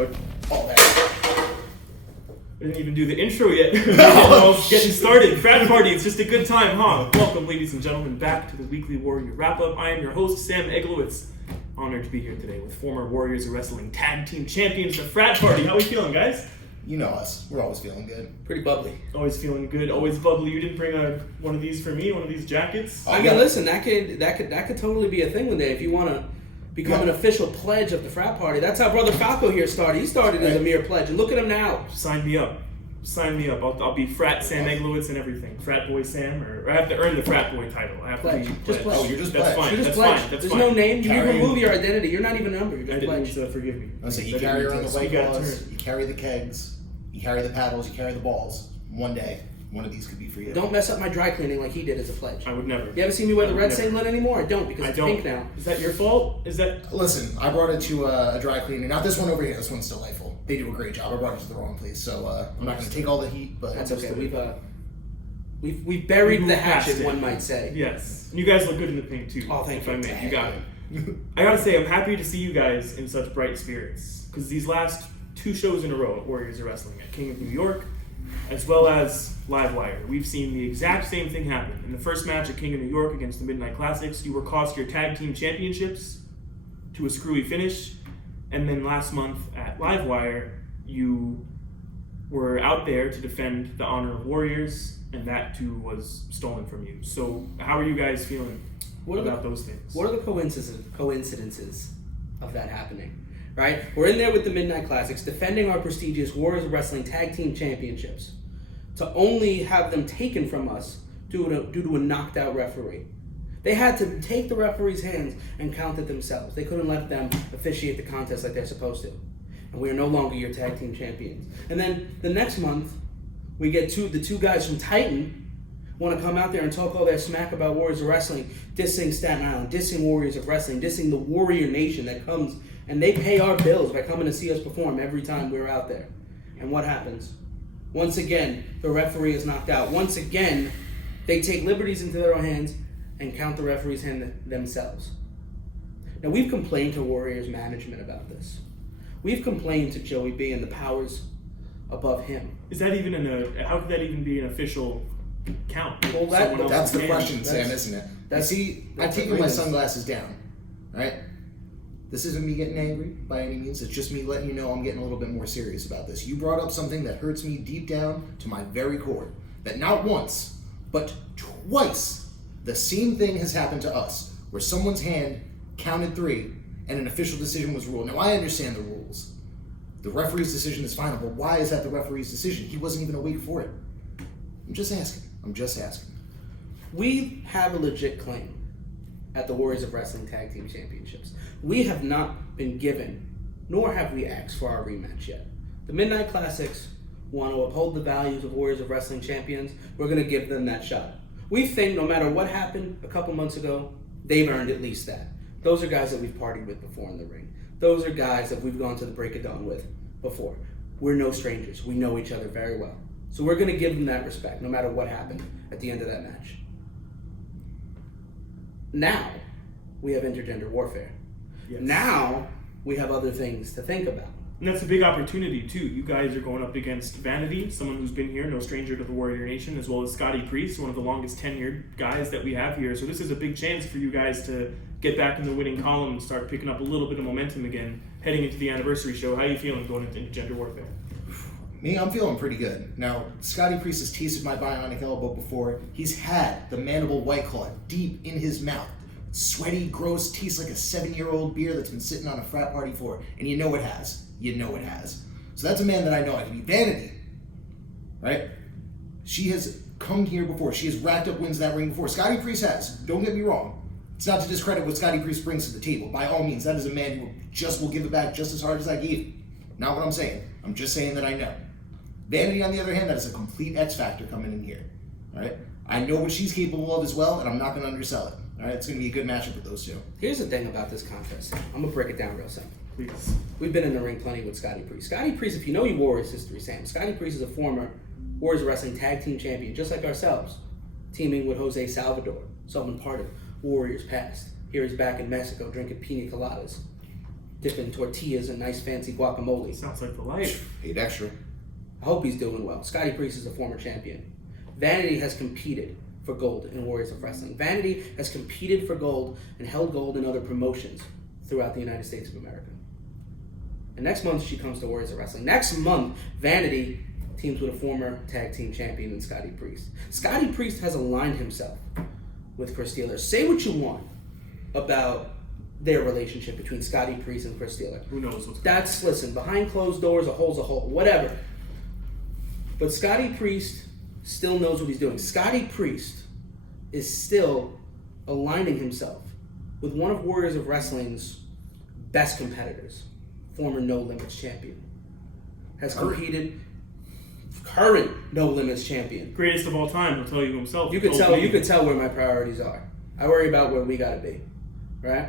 All that. I didn't even do the intro yet. We're getting started. Frat Party, it's just a good time, huh? Welcome, ladies and gentlemen, back to the weekly Warrior Wrap-Up. I am your host, Sam Eglowitz. Honored to be here today with former Warriors of Wrestling Tag Team Champions, the Frat Party. How are we feeling, guys? You know us. We're always feeling good. Pretty bubbly. Always feeling good. Always bubbly. You didn't bring one of these for me, one of these jackets? I mean, listen, that could totally be a thing one day if you want to become an official pledge of the Frat Party. That's how Brother Falco here started. He started as a mere pledge, and look at him now. Sign me up. Sign me up. I'll be Frat Sam Eglowitz and everything. Frat Boy Sam, or I have to earn the Frat Boy title. I have pledge. to be Just pledge. Oh, you're just That's pledge. fine. You're That's just pledge. fine. That's There's fine. no name. You remove your identity. You're not even a number. You're just I didn't pledge. need to forgive me. So you carry around the white balls, you carry the kegs, you carry the paddles, you carry the balls. One day, one of these could be for you. Don't mess up my dry cleaning like he did as a pledge. I would never. You ever see me wear the red singlet anymore? I don't, because it's pink now. Is that your fault? Is that... Listen, I brought it to a dry cleaning. Not this one over here. This one's delightful. They do a great job. I brought it to the wrong place, so I'm not going to take all the heat, but... That's okay. We've buried the hatchet, one might say. Yes. And you guys look good in the pink, too. Oh, thank you. If I may. You got it. I gotta say, I'm happy to see you guys in such bright spirits. Because these last two shows in a row at Warriors of Wrestling, at King of New York, as well as Livewire, we've seen the exact same thing happen. In the first match at King of New York against the Midnight Classics, you were cost your tag team championships to a screwy finish. And then last month at Livewire, you were out there to defend the honor of Warriors, and that too was stolen from you. So how are you guys feeling about those things? What are the coincidences of that happening? Right? We're in there with the Midnight Classics, defending our prestigious Warriors of Wrestling Tag Team Championships, to only have them taken from us due to a knocked out referee. They had to take the referee's hands and count it themselves. They couldn't let them officiate the contest like they're supposed to. And we are no longer your tag team champions. And then the next month, we get the two guys from Titan want to come out there and talk all their smack about Warriors of Wrestling, dissing Staten Island, dissing Warriors of Wrestling, dissing the Warrior Nation that comes and they pay our bills by coming to see us perform every time we're out there. And what happens? Once again, the referee is knocked out. Once again, they take liberties into their own hands and count the referee's hand themselves. Now, we've complained to Warriors management about this. We've complained to Joey B and the powers above him. Is that even how could that even be an official count? Well, that's the question, Sam, isn't it? I'm taking my sunglasses down, right? This isn't me getting angry by any means. It's just me letting you know I'm getting a little bit more serious about this. You brought up something that hurts me deep down to my very core. That not once, but twice, the same thing has happened to us, where someone's hand counted 3 and an official decision was ruled. Now, I understand the rules. The referee's decision is final, but why is that the referee's decision? He wasn't even awake for it. I'm just asking. We have a legit claim at the Warriors of Wrestling Tag Team Championships. We have not been given, nor have we asked for our rematch yet. The Midnight Classics want to uphold the values of Warriors of Wrestling champions. We're going to give them that shot. We think no matter what happened a couple months ago, they've earned at least that. Those are guys that we've partied with before in the ring. Those are guys that we've gone to the break of dawn with before. We're no strangers. We know each other very well. So we're going to give them that respect, no matter what happened at the end of that match. Now, we have Intergender Warfare. Yes. Now, we have other things to think about. And that's a big opportunity, too. You guys are going up against Vanity, someone who's been here, no stranger to the Warrior Nation, as well as Scotty Priest, one of the longest tenured guys that we have here. So this is a big chance for you guys to get back in the winning column and start picking up a little bit of momentum again, heading into the anniversary show. How are you feeling going into Intergender Warfare? Me, I'm feeling pretty good. Now, Scotty Priest has tasted my bionic elbow before. He's had the mandible white claw deep in his mouth. Sweaty, gross, tastes like a 7-year-old beer that's been sitting on a frat party floor. And you know it has. So that's a man that I know I can beat. Vanity, right? She has come here before. She has racked up wins in that ring before. Scotty Priest has. Don't get me wrong. It's not to discredit what Scotty Priest brings to the table. By all means, that is a man who will give it back just as hard as I gave him. Not what I'm saying. I'm just saying that I know. Vanity, on the other hand, that is a complete X factor coming in here. All right? I know what she's capable of as well, and I'm not going to undersell it. All right? It's going to be a good matchup with those two. Here's the thing about this contest. I'm going to break it down real simple. Please. We've been in the ring plenty with Scotty Priest. Scotty Priest, if you know your Warriors history, Sam, Scotty Priest is a former Warriors Wrestling Tag Team Champion, just like ourselves, teaming with Jose Salvador, someone part of Warriors past. Here he's back in Mexico drinking pina coladas. dipping tortillas in nice fancy guacamole. Sounds like the life. Paid extra. I hope he's doing well. Scotty Priest is a former champion. Vanity has competed for gold in Warriors of Wrestling. Vanity has competed for gold and held gold in other promotions throughout the United States of America. And next month she comes to Warriors of Wrestling. Next month, Vanity teams with a former tag team champion in Scotty Priest. Scotty Priest has aligned himself with Chris Steeler. Say what you want about their relationship between Scotty Priest and Chris Steeler. Who knows what's That's, listen, behind closed doors, a hole's a hole, whatever. But Scotty Priest still knows what he's doing. Scotty Priest is still aligning himself with one of Warriors of Wrestling's best competitors, former No Limits champion. Has competed, current No Limits champion. greatest of all time. He'll tell you himself. You could tell where my priorities are. I worry about where we gotta be, right?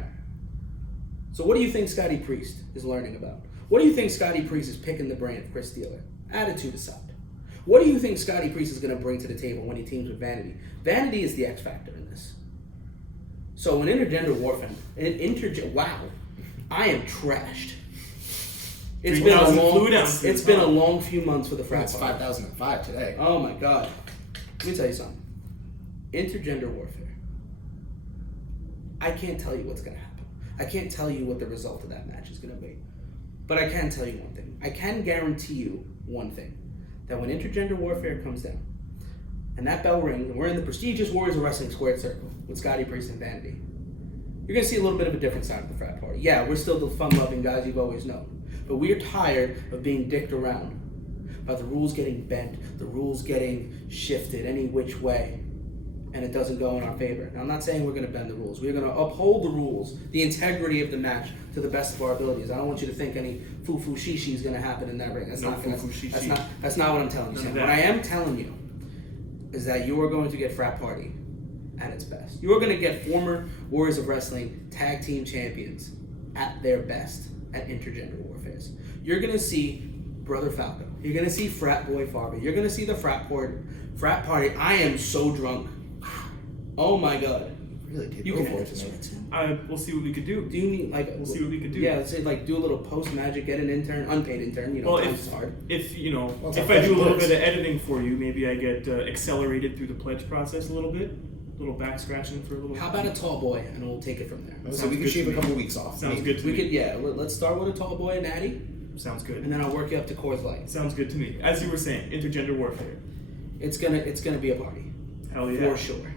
So what do you think Scotty Priest is learning about? What do you think Scotty Priest is picking the brain of Chris Steeler? Attitude aside. What do you think Scotty Priest is going to bring to the table when he teams with Vanity? Vanity is the X factor in this. So in Intergender Warfare, wow, I am trashed. It's been a long few months for the Frat It's Party. 5,005 today. Oh my God. Let me tell you something. Intergender Warfare. I can't tell you what's going to happen. I can't tell you what the result of that match is going to be. But I can tell you one thing. I can guarantee you one thing. That when Intergender Warfare comes down, and that bell rings, and we're in the prestigious Warriors of Wrestling squared circle with Scotty Priest and Vanity, you're going to see a little bit of a different side of the Frat Party. Yeah, we're still the fun-loving guys you've always known. But we're tired of being dicked around by the rules getting bent, the rules getting shifted any which way, and it doesn't go in our favor. Now, I'm not saying we're going to bend the rules. We're going to uphold the rules, the integrity of the match to the best of our abilities. I don't want you to think any foo-foo shishi is going to happen in that ring. That's not what I'm telling you, Sam. What I am telling you is that you are going to get Frat Party at its best. You are going to get former Warriors of Wrestling tag team champions at their best at Intergender Warfare. You're going to see Brother Falco. You're going to see Frat Boy Farva. You're going to see the Frat Party. I am so drunk. Oh my God! Really did. You Go can for add it this tonight. one, Tim. We'll see what we could do. Do you need We'll see what we could do. Yeah, let's say do a little post magic, get an intern, unpaid intern. You know, Well, time's hard. If Well, if I do a little bit of editing for you, maybe I get accelerated through the pledge process a little bit, back scratching for a little. How about a tall boy, and we'll take it from there. So we good could shave to a me. couple weeks off. Sounds maybe. good to We me. could, yeah. Let's start with a tall boy, a natty, Sounds good. and then I'll work you up to Coors Light. Sounds good to me. As you were saying, Intergender Warfare. It's gonna be a party Hell yeah. for sure.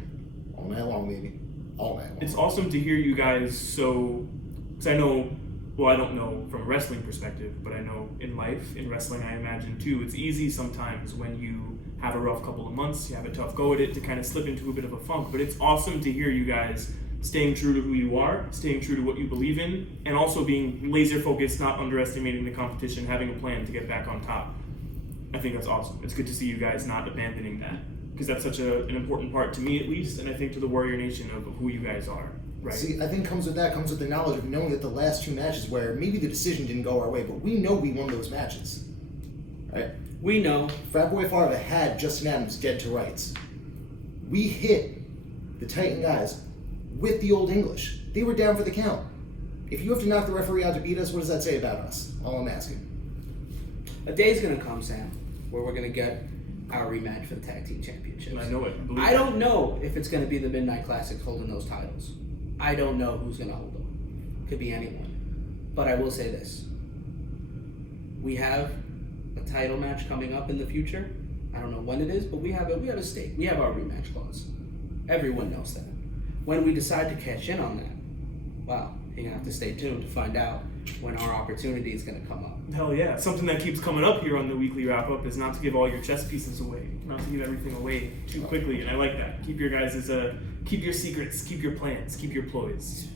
All night long, baby. All night long. It's awesome to hear you guys because I know, well, I don't know from a wrestling perspective, but I know in life, in wrestling, I imagine too, it's easy sometimes when you have a rough couple of months, you have a tough go at it to kind of slip into a bit of a funk, but it's awesome to hear you guys staying true to who you are, staying true to what you believe in, and also being laser focused, not underestimating the competition, having a plan to get back on top. I think that's awesome. It's good to see you guys not abandoning that, because that's such an important part to me at least, and I think to the Warrior Nation of who you guys are, right? See, I think comes with the knowledge of knowing that the last two matches where maybe the decision didn't go our way, but we know we won those matches. Right? We know. Frat Boy Farva had Justin Adams dead to rights. We hit the Titan guys with the Old English. They were down for the count. If you have to knock the referee out to beat us, what does that say about us? All I'm asking. A day's gonna come, Sam, where we're gonna get our rematch for the tag team championships. I know it. I don't know if it's gonna be the Midnight Classic holding those titles. I don't know who's gonna hold them. Could be anyone. But I will say this. We have a title match coming up in the future. I don't know when it is, but we have a stake. We have our rematch clause. Everyone knows that. When we decide to cash in on that, wow, you're gonna have to stay tuned to find out when our opportunity is gonna come up. Hell yeah. Something that keeps coming up here on the weekly wrap up is not to give all your chess pieces away, not to give everything away too quickly, and I like that. Keep your guys keep your secrets, keep your plans, keep your ploys.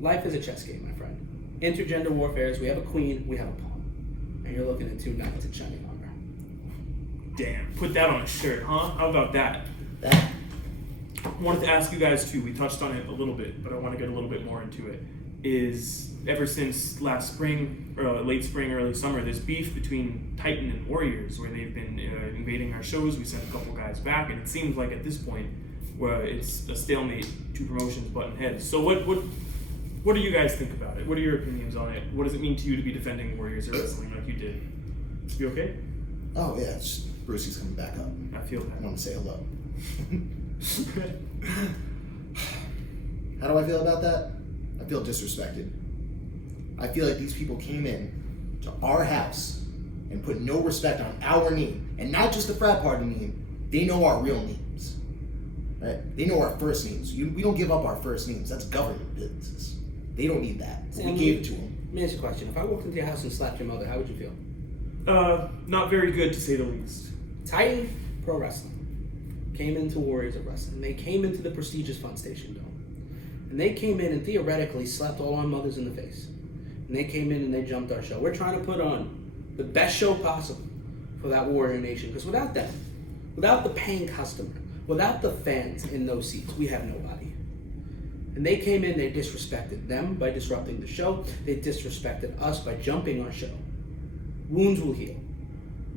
Life is a chess game, my friend. Intergender warfare is we have a queen, we have a pawn. And you're looking at two knights in shining armor. Damn. Put that on a shirt, huh? How about that? That. I wanted to ask you guys too, we touched on it a little bit, but I want to get a little bit more into it, is ever since last spring, or late spring, early summer, this beef between Titan and Warriors, where they've been invading our shows. We sent a couple guys back, and it seems like at this point, where it's a stalemate, two promotions button heads. So what What do you guys think about it? What are your opinions on it? What does it mean to you to be defending Warriors of Wrestling like you did? You okay? Oh yeah, it's just Brucey's coming back up. I feel that. I want to say hello. How do I feel about that? I feel disrespected. I feel like these people came in to our house and put no respect on our name, and not just the Frat Party name. They know our real names, right? They know our first names. We don't give up our first names. That's government business. They don't need that. We gave it to them. Let me ask you a question. If I walked into your house and slapped your mother, how would you feel? Not very good to say the least. Titan Pro Wrestling came into Warriors of Wrestling. They came into the prestigious Fun Station Dome. And they came in and theoretically slapped all our mothers in the face. And they came in and they jumped our show. We're trying to put on the best show possible for that Warrior Nation. Because without them, without the paying customer, without the fans in those seats, we have nobody. And they came in, they disrespected them by disrupting the show. They disrespected us by jumping our show. Wounds will heal.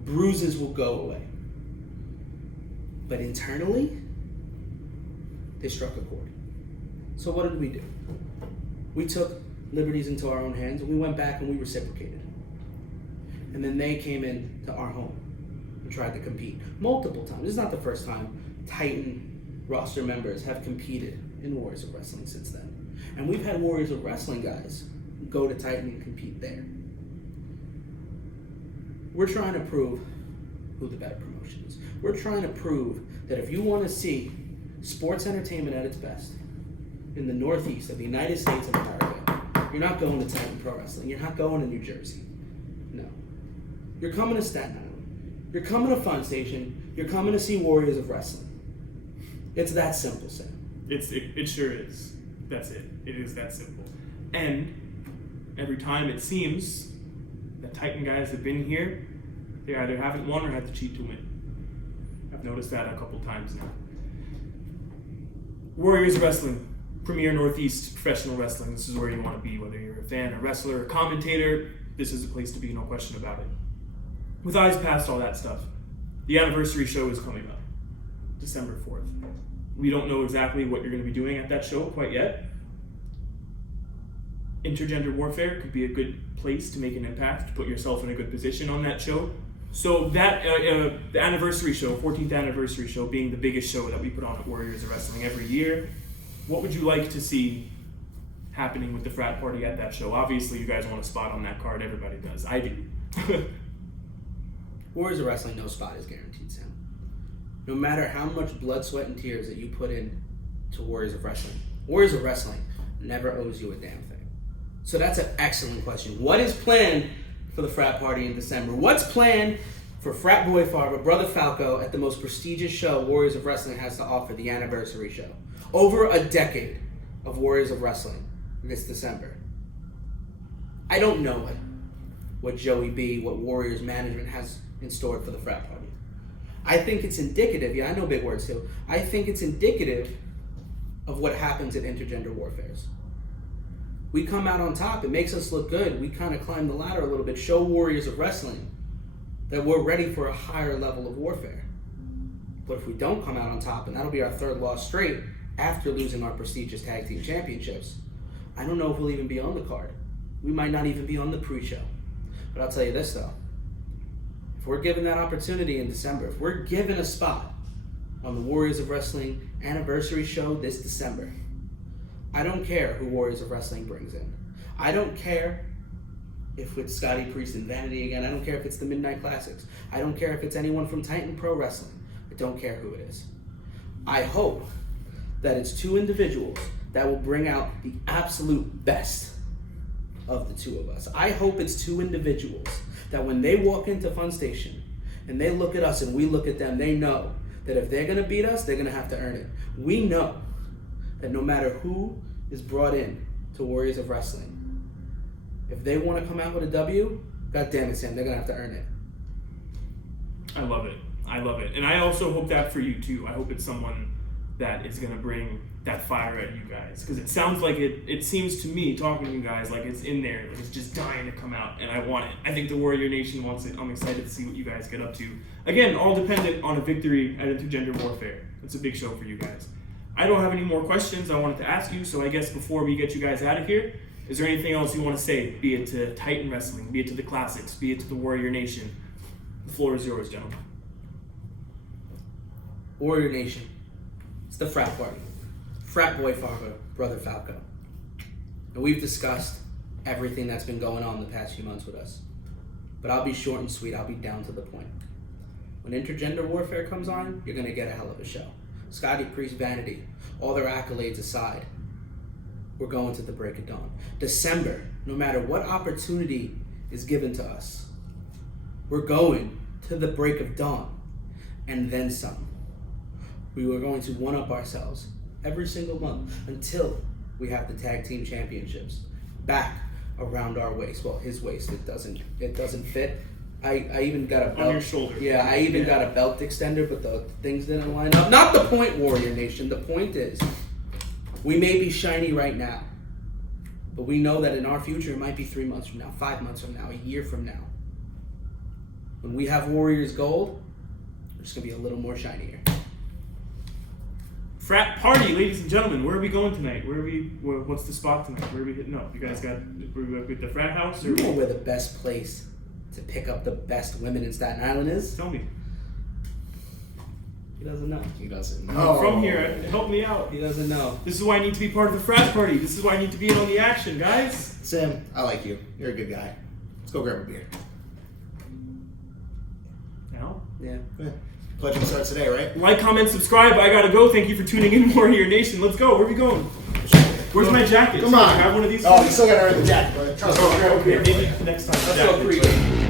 Bruises will go away. But internally, they struck a chord. So what did we do? We took liberties into our own hands and we went back and we reciprocated. And then they came in to our home and tried to compete multiple times. This is not the first time Titan roster members have competed in Warriors of Wrestling since then. And we've had Warriors of Wrestling guys go to Titan and compete there. We're trying to prove who the better promotion is. We're trying to prove that if you want to see sports entertainment at its best in the Northeast of the United States of America, you're not going to Titan Pro Wrestling. You're not going to New Jersey. No. You're coming to Staten Island. You're coming to Fun Station. You're coming to see Warriors of Wrestling. It's that simple, Sam. It sure is. That's it. It is that simple. And every time it seems that Titan guys have been here, they either haven't won or had to cheat to win. I've noticed that a couple times now. Warriors of Wrestling, premier Northeast professional wrestling. This is where you want to be, whether you're a fan, a wrestler, a commentator. This is a place to be, no question about it. With eyes past all that stuff, the anniversary show is coming up, December 4th. We don't know exactly what you're going to be doing at that show quite yet. Intergender Warfare could be a good place to make an impact, to put yourself in a good position on that show. So that the anniversary show, 14th anniversary show, being the biggest show that we put on at Warriors of Wrestling every year, what would you like to see happening with the Frat Party at that show? Obviously, you guys want a spot on that card. Everybody does. I do. Warriors of Wrestling, no spot is guaranteed, Sam. No matter how much blood, sweat, and tears that you put in to Warriors of Wrestling never owes you a damn thing. So that's an excellent question. What is planned for the Frat Party in December? What's planned for Frat Boy Farva Brother Falco at the most prestigious show Warriors of Wrestling has to offer, the anniversary show? Over a decade of Warriors of Wrestling this December. I don't know what Joey B, what Warriors management has in store for the Frat Party. I think it's indicative, I know big words too, I think it's indicative of what happens at Intergender Warfares. We come out on top, it makes us look good, we kind of climb the ladder a little bit, show Warriors of Wrestling that we're ready for a higher level of warfare. But if we don't come out on top, and that'll be our third loss straight after losing our prestigious tag team championships, I don't know if we'll even be on the card. We might not even be on the pre-show. But I'll tell you this though, if we're given that opportunity in December, if we're given a spot on the Warriors of Wrestling anniversary show this December, I don't care who Warriors of Wrestling brings in. I don't care if it's Scotty Priest Vanity again. I don't care if it's the Midnight Classics. I don't care if it's anyone from Titan Pro Wrestling. I don't care who it is. I hope that it's two individuals that will bring out the absolute best of the two of us. I hope it's two individuals that when they walk into Fun Station and they look at us and we look at them, they know that if they're going to beat us, they're going to have to earn it. We know that no matter who is brought in to Warriors of Wrestling, if they want to come out with a W, God damn it, Sam, they're going to have to earn it. I love it. I love it. And I also hope that for you too. I hope it's someone that is going to bring that fire at you guys. Because it sounds like it seems to me, talking to you guys, like it's in there. Like it's just dying to come out. And I want it. I think the Warrior Nation wants it. I'm excited to see what you guys get up to. Again, all dependent on a victory at Intergender Warfare. It's a big show for you guys. I don't have any more questions I wanted to ask you, so I guess before we get you guys out of here, is there anything else you want to say, be it to Titan Wrestling, be it to the Classics, be it to the Warrior Nation? The floor is yours, gentlemen. Warrior Nation. It's the Frat Party. Frat Boy Farva Brother Falco. And we've discussed everything that's been going on the past few months with us. But I'll be short and sweet. I'll be down to the point. When Intergender Warfare comes on, you're going to get a hell of a show. Scotty Priest Vanity, all their accolades aside, we're going to the break of dawn. December, no matter what opportunity is given to us, we're going to the break of dawn and then some. We were going to one-up ourselves every single month until we have the tag team championships back around our waist. Well, his waist, it doesn't fit. I even got a belt. On your shoulder. Yeah, I even got a belt extender, but the things didn't line up. Not the point, Warrior Nation. The point is, we may be shiny right now, but we know that in our future, it might be 3 months from now, 5 months from now, a year from now. When we have Warriors Gold, we're just going to be a little more shinier. Frat Party, ladies and gentlemen. Where are we going tonight? What's the spot tonight? Where are we hitting up? You guys got with the frat house? Or You know where the best place to pick up the best women in Staten Island is? Tell me. He doesn't know. He doesn't I'm know. from here. Help me out. He doesn't know. This is why I need to be part of the Frat Party. This is why I need to be in on the action, guys. Sam, I like you. You're a good guy. Let's go grab a beer. Now? Yeah. Yeah. Pledging starts today, right? Like, comment, subscribe. I gotta go. Thank you for tuning in, Warrior Nation. Let's go. Where are we going? Where's my jacket? Come on. Grab one of these. Oh, you still gotta earn the jacket, brother. Trust me. Okay, maybe next time. Let's go pregame.